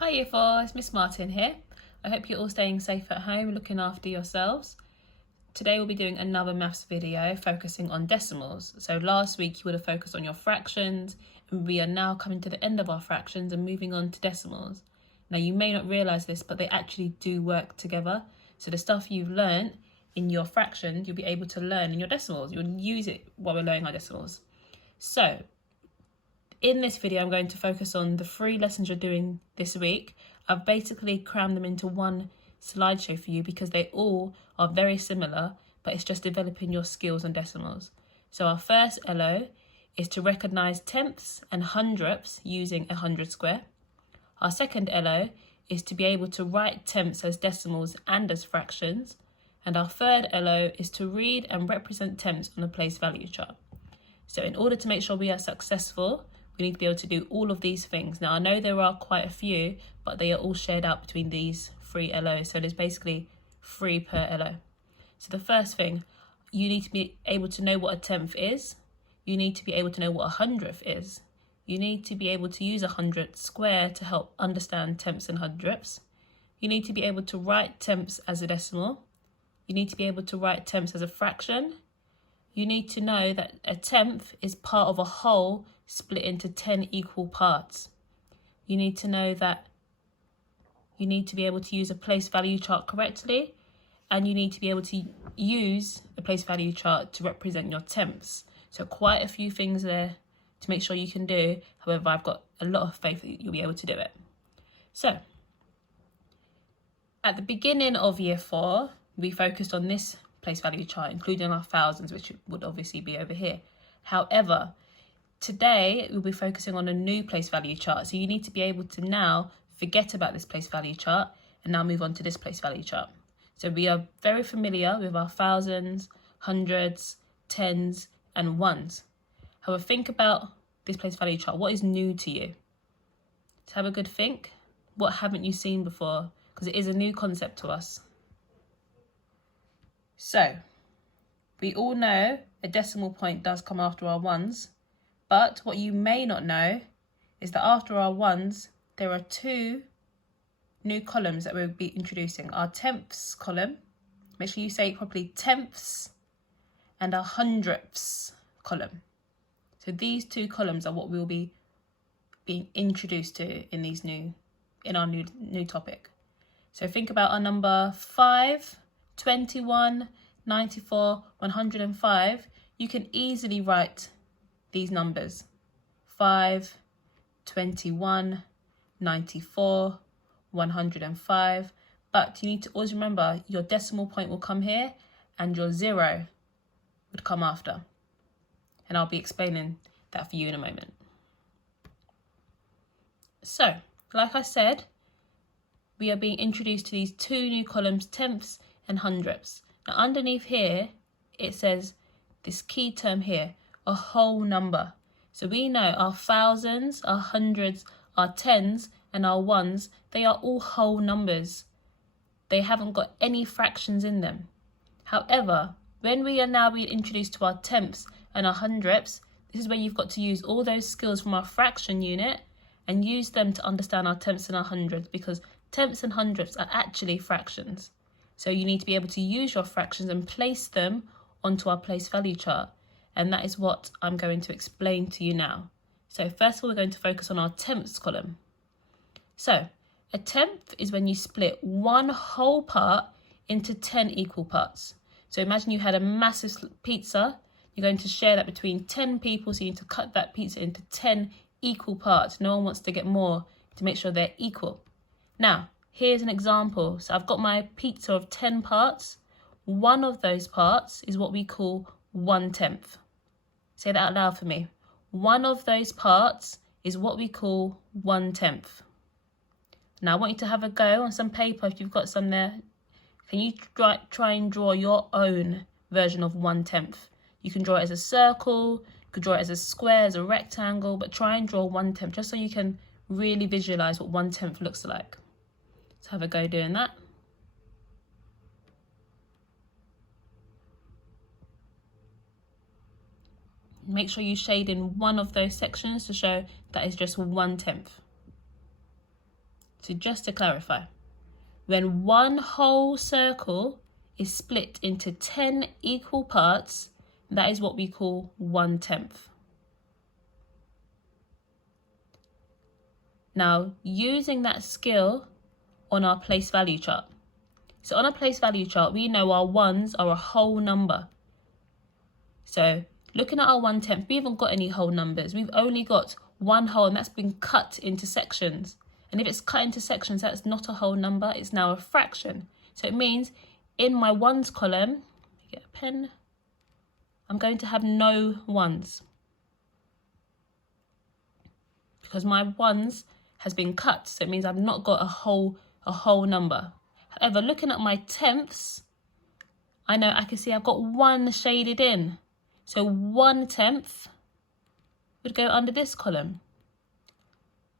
Hi Year 4, it's Miss Martin here. I hope you're all staying safe at home, looking after yourselves. Today we'll be doing another maths video focusing on decimals. So last week you would have focused on your fractions, and we are now coming to the end of our fractions and moving on to decimals. Now you may not realise this, but they actually do work together. So the stuff you've learnt in your fractions, you'll be able to learn in your decimals. You'll use it while we're learning our decimals. So in this video, I'm going to focus on the 3 lessons you're doing this week. I've basically crammed them into one slideshow for you because they all are very similar, but it's just developing your skills on decimals. So our first LO is to recognise tenths and hundredths using a 100 square. Our second LO is to be able to write tenths as decimals and as fractions. And our third LO is to read and represent tenths on a place value chart. So in order to make sure we are successful, we need to be able to do all of these things. Now, I know there are quite a few, but they are all shared out between these 3 LOs. So there's basically 3 per LO. So the first thing, you need to be able to know what a tenth is. You need to be able to know what a hundredth is. You need to be able to use a 100 square to help understand tenths and hundredths. You need to be able to write tenths as a decimal. You need to be able to write tenths as a fraction. You need to know that a tenth is part of a whole split into 10 equal parts. You need to know that you need to be able to use a place value chart correctly, and you need to be able to use the place value chart to represent your tenths. So quite a few things there to make sure you can do. However, I've got a lot of faith that you'll be able to do it. So at the beginning of year 4, we focused on this place value chart, including our thousands, which would obviously be over here. However, today we'll be focusing on a new place value chart. So you need to be able to now forget about this place value chart and now move on to this place value chart. So we are very familiar with our thousands, hundreds, tens, and ones. However, think about this place value chart. What is new to you? So have a good think. What haven't you seen before? Because it is a new concept to us. So we all know a decimal point does come after our ones, but what you may not know is that after our ones, there are 2 new columns that we'll be introducing. Our tenths column, make sure you say it properly, tenths, and our hundredths column. So these 2 columns are what we'll be being introduced to in our new topic. So think about our number 5, 21, 94, 105. You can easily write these numbers: 5, 21, 94, 105. But you need to always remember your decimal point will come here and your 0 would come after. And I'll be explaining that for you in a moment. So, like I said, we are being introduced to these 2 new columns, tenths and hundredths. Now underneath here, it says this key term here, a whole number. So we know our thousands, our hundreds, our tens, and our ones, they are all whole numbers. They haven't got any fractions in them. However, when we are now being introduced to our tenths and our hundredths, this is where you've got to use all those skills from our fraction unit and use them to understand our tenths and our hundredths, because tenths and hundredths are actually fractions. So you need to be able to use your fractions and place them onto our place value chart. And that is what I'm going to explain to you now. So first of all, we're going to focus on our tenths column. So a tenth is when you split one whole part into 10 equal parts. So imagine you had a massive pizza. You're going to share that between 10 people. So you need to cut that pizza into 10 equal parts. No one wants to get more, to make sure they're equal. Now, here's an example. So I've got my pizza of 10 parts. One of those parts is what we call 1/10. Say that out loud for me. One of those parts is what we call 1/10. Now I want you to have a go on some paper if you've got some there. Can you try and draw your own version of 1/10? You can draw it as a circle, you could draw it as a square, as a rectangle, but try and draw 1/10 just so you can really visualize what 1/10 looks like. So have a go doing that. Make sure you shade in one of those sections to show that is just 1/10. So So just to clarify, when one whole circle is split into 10 equal parts, that is what we call 1/10. Now, using that skill on our place value chart. So on a place value chart, we know our ones are a whole number. So looking at our 1/10, we haven't got any whole numbers. We've only got one whole, and that's been cut into sections. And if it's cut into sections, that's not a whole number, it's now a fraction. So it means in my ones column, get a pen, I'm going to have no ones, because my ones has been cut. So it means I've not got a whole number. However, looking at my tenths, I know I can see I've got one shaded in. So 1/10 would go under this column.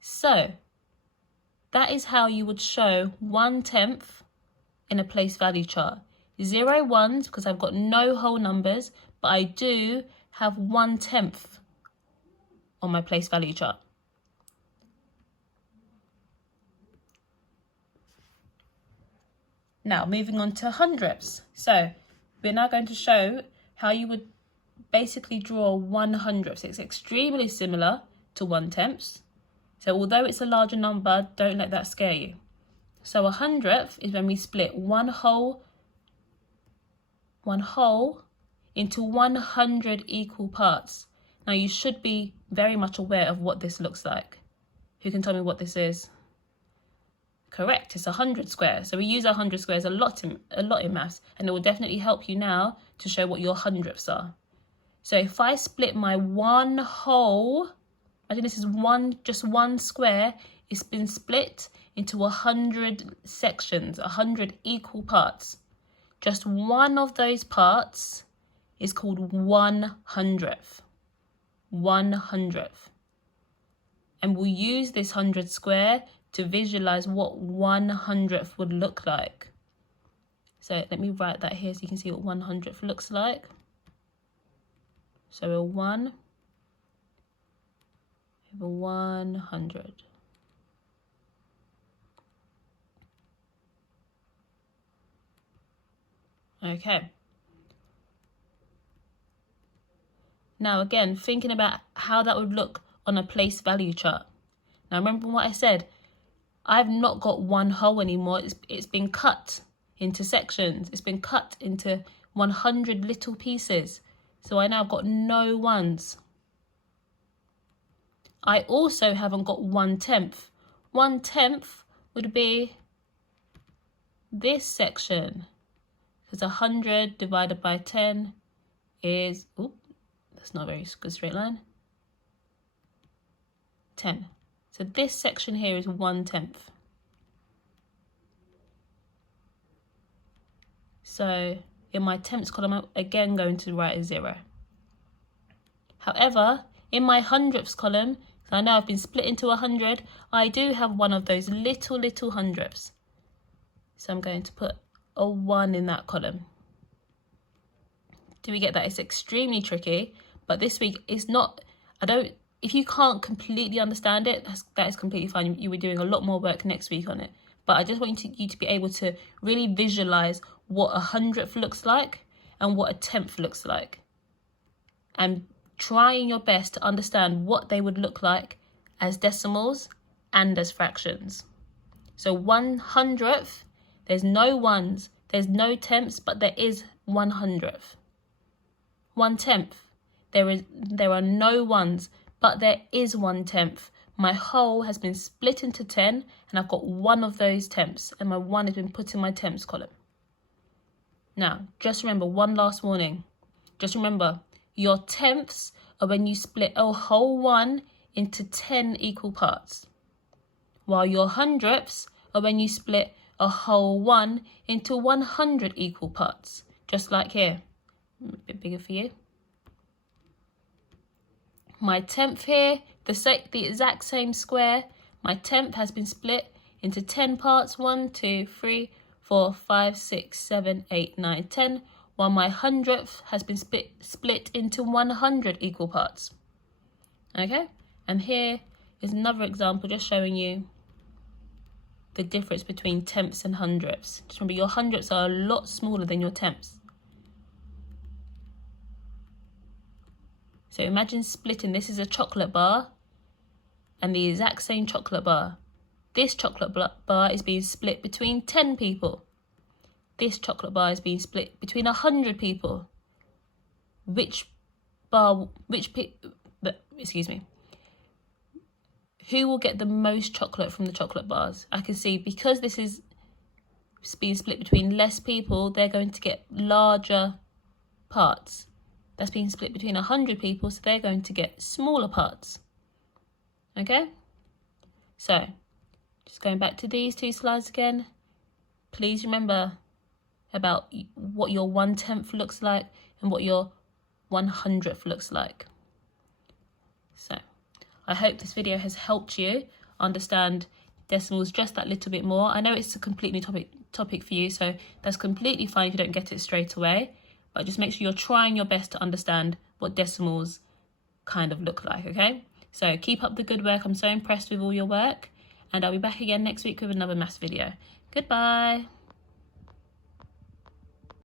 So that is how you would show 1/10 in a place value chart. 0 ones, because I've got no whole numbers, but I do have 1/10 on my place value chart. Now, moving on to hundredths. So we're now going to show how you would basically draw 1/100th. It's extremely similar to 1/10. So although it's a larger number, don't let that scare you. So 100th is when we split one whole into 100 equal parts. Now you should be very much aware of what this looks like. Who can tell me what this is? Correct, it's 100 squares. So we use 100 squares a lot in maths, and it will definitely help you now to show what your hundredths are. So if I split my one whole, I think this is just one square, it's been split into 100 sections, 100 equal parts. Just one of those parts is called 1/100th. 1/100th. And we'll use this 100 square to visualize what 1/100th would look like. So let me write that here so you can see what 1/100th looks like. So a 1 over 100. Okay. Now again, thinking about how that would look on a place value chart. Now remember what I said, I've not got one whole anymore. It's been cut into sections. It's been cut into 100 little pieces. So I now have got no ones. I also haven't got 1/10. 1/10 would be this section, because 100 divided by 10 is, that's not a very good straight line, 10. So this section here is 1/10. So in my tenths column, I'm again going to write a 0. However, in my hundredths column, I know I've been split into 100, I do have one of those little hundredths. So I'm going to put a 1 in that column. Do we get that? It's extremely tricky, but this week it's not, if you can't completely understand it, that is completely fine. You were doing a lot more work next week on it. But I just want you to be able to really visualize what a 100th looks like and what a 10th looks like. And trying your best to understand what they would look like as decimals and as fractions. So 1/100th, there's no ones, there's no tenths, but there is 1/100th. 1/10th, there are no ones, but there is 1/10th. My whole has been split into 10, and I've got one of those tenths, and my 1 has been put in my tenths column. Now, just remember, one last warning. Just remember, your tenths are when you split a whole 1 into 10 equal parts, while your hundredths are when you split a whole 1 into 100 equal parts, just like here. A bit bigger for you. My tenth here, the exact same square, my tenth has been split into 10 parts, 1, 2, 3, 4, 5, 6, 7, 8, 9, 10, while my hundredth has been split into 100 equal parts. Okay, and here is another example just showing you the difference between tenths and hundredths. Just remember, your hundredths are a lot smaller than your tenths. So imagine splitting, this is a chocolate bar and the exact same chocolate bar. This chocolate bar is being split between 10 people. This chocolate bar is being split between 100 people. Who will get the most chocolate from the chocolate bars? I can see, because this is being split between less people, they're going to get larger parts. That's being split between 100 people, so they're going to get smaller parts. Okay? So, just going back to these two slides again. Please remember about what your 1/10 looks like and what your 100th looks like. So, I hope this video has helped you understand decimals just that little bit more. I know it's a completely new topic for you, so that's completely fine if you don't get it straight away. But just make sure you're trying your best to understand what decimals kind of look like, okay? So keep up the good work. I'm so impressed with all your work. And I'll be back again next week with another maths video. Goodbye.